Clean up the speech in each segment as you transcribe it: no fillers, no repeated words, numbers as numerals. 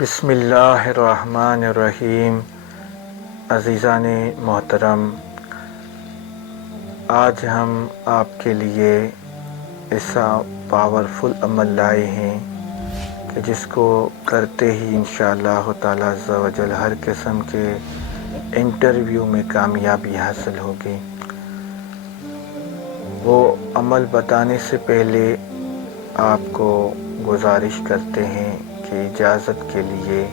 بسم اللہ الرحمن الرحیم۔ عزیزان محترم، آج ہم آپ کے لیے ایسا پاورفل عمل لائے ہیں کہ جس کو کرتے ہی انشاءاللہ تعالی عز و جل ہر قسم کے انٹرویو میں کامیابی حاصل ہوگی۔ وہ عمل بتانے سے پہلے آپ کو گزارش کرتے ہیں کہ اجازت کے لیے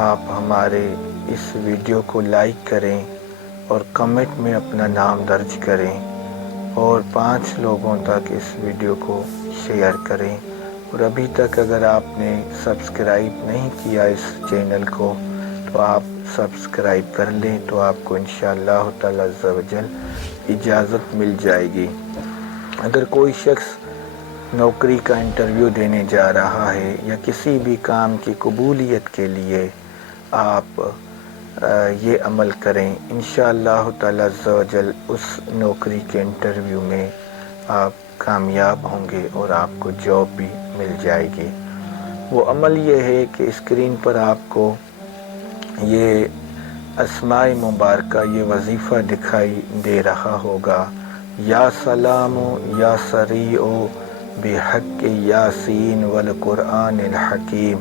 آپ ہمارے اس ویڈیو کو لائک کریں اور کمنٹ میں اپنا نام درج کریں اور 5 لوگوں تک اس ویڈیو کو شیئر کریں، اور ابھی تک اگر آپ نے سبسکرائب نہیں کیا اس چینل کو تو آپ سبسکرائب کر لیں، تو آپ کو انشاءاللہ تعالی عز و جل اجازت مل جائے گی۔ اگر کوئی شخص نوکری کا انٹرویو دینے جا رہا ہے یا کسی بھی کام کی قبولیت کے لیے آپ یہ عمل کریں، انشاءاللہ تعالی عز و جل اس نوکری کے انٹرویو میں آپ کامیاب ہوں گے اور آپ کو جاب بھی مل جائے گی۔ وہ عمل یہ ہے کہ اسکرین پر آپ کو یہ اسماء مبارکہ، یہ وظیفہ دکھائی دے رہا ہوگا: یا سلام یا سریع بحق یاسین والقرآن الحکیم،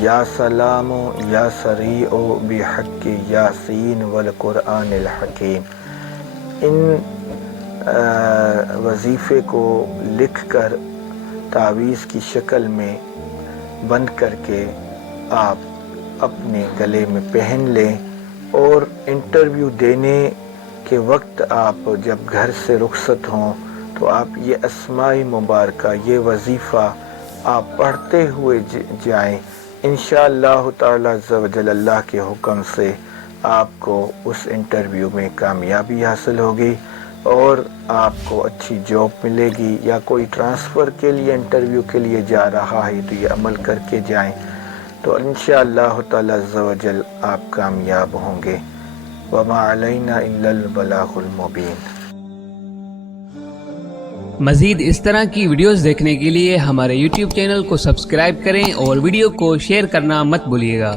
یا سلام یا سریع بحق یاسین والقرآن الحکیم۔ ان وظیفے کو لکھ کر تعویذ کی شکل میں بند کر کے آپ اپنے گلے میں پہن لیں، اور انٹرویو دینے کے وقت آپ جب گھر سے رخصت ہوں تو آپ یہ اسماء مبارکہ، یہ وظیفہ آپ پڑھتے ہوئے جائیں۔ انشاءاللہ تعالی عز و جل اللہ کے حکم سے آپ کو اس انٹرویو میں کامیابی حاصل ہوگی اور آپ کو اچھی جاب ملے گی، یا کوئی ٹرانسفر کے لیے انٹرویو کے لیے جا رہا ہے تو یہ عمل کر کے جائیں، تو انشاءاللہ تعالی عز و جل آپ کامیاب ہوں گے۔ وما علینا الا البلاغ المبین۔ مزید اس طرح کی ویڈیوز دیکھنے کے لیے ہمارے YouTube چینل کو سبسکرائب کریں اور ویڈیو کو شیئر کرنا مت بھولیے گا۔